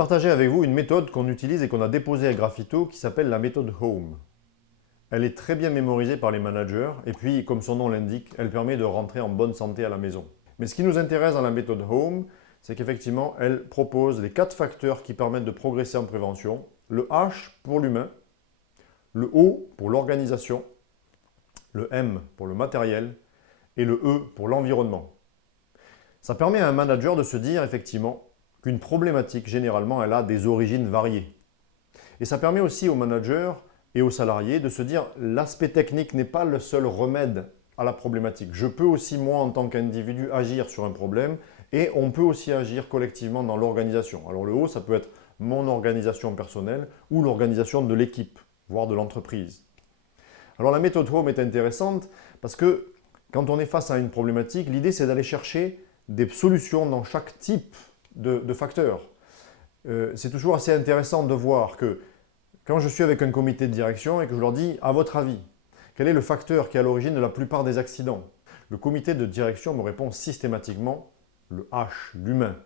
partager avec vous une méthode qu'on utilise et qu'on a déposée à Graphito qui s'appelle la méthode Home. Elle est très bien mémorisée par les managers et puis, comme son nom l'indique, elle permet de rentrer en bonne santé à la maison. Mais ce qui nous intéresse dans la méthode Home, c'est qu'effectivement, elle propose les 4 facteurs qui permettent de progresser en prévention. Le H pour l'humain, le O pour l'organisation, le M pour le matériel et le E pour l'environnement. Ça permet à un manager de se dire effectivement qu'une problématique, généralement, elle a des origines variées. Et ça permet aussi aux managers et aux salariés de se dire l'aspect technique n'est pas le seul remède à la problématique. Je peux aussi, moi, en tant qu'individu, agir sur un problème et on peut aussi agir collectivement dans l'organisation. Alors le O, ça peut être mon organisation personnelle ou l'organisation de l'équipe, voire de l'entreprise. Alors la méthode Home est intéressante parce que quand on est face à une problématique, l'idée c'est d'aller chercher des solutions dans chaque type de facteurs. C'est toujours assez intéressant de voir que quand je suis avec un comité de direction et que je leur dis, à votre avis, quel est le facteur qui est à l'origine de la plupart des accidents? Le comité de direction me répond systématiquement le H, l'humain.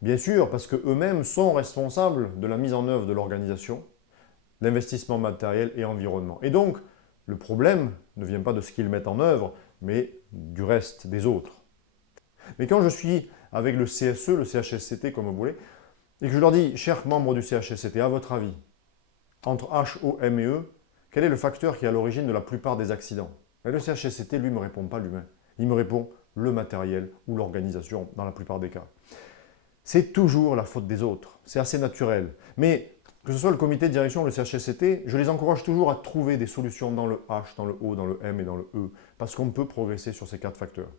Bien sûr, parce qu'eux-mêmes sont responsables de la mise en œuvre de l'organisation, l'investissement matériel et environnement. Et donc, le problème ne vient pas de ce qu'ils mettent en œuvre, mais du reste des autres. Mais quand je suis avec le CSE, le CHSCT comme vous voulez, et que je leur dis, chers membres du CHSCT, à votre avis, entre H, O, M et E, quel est le facteur qui est à l'origine de la plupart des accidents? Et le CHSCT, lui, ne me répond pas l'humain. Il me répond le matériel ou l'organisation dans la plupart des cas. C'est toujours la faute des autres. C'est assez naturel. Mais que ce soit le comité de direction ou le CHSCT, je les encourage toujours à trouver des solutions dans le H, dans le O, dans le M et dans le E, parce qu'on peut progresser sur ces 4 facteurs.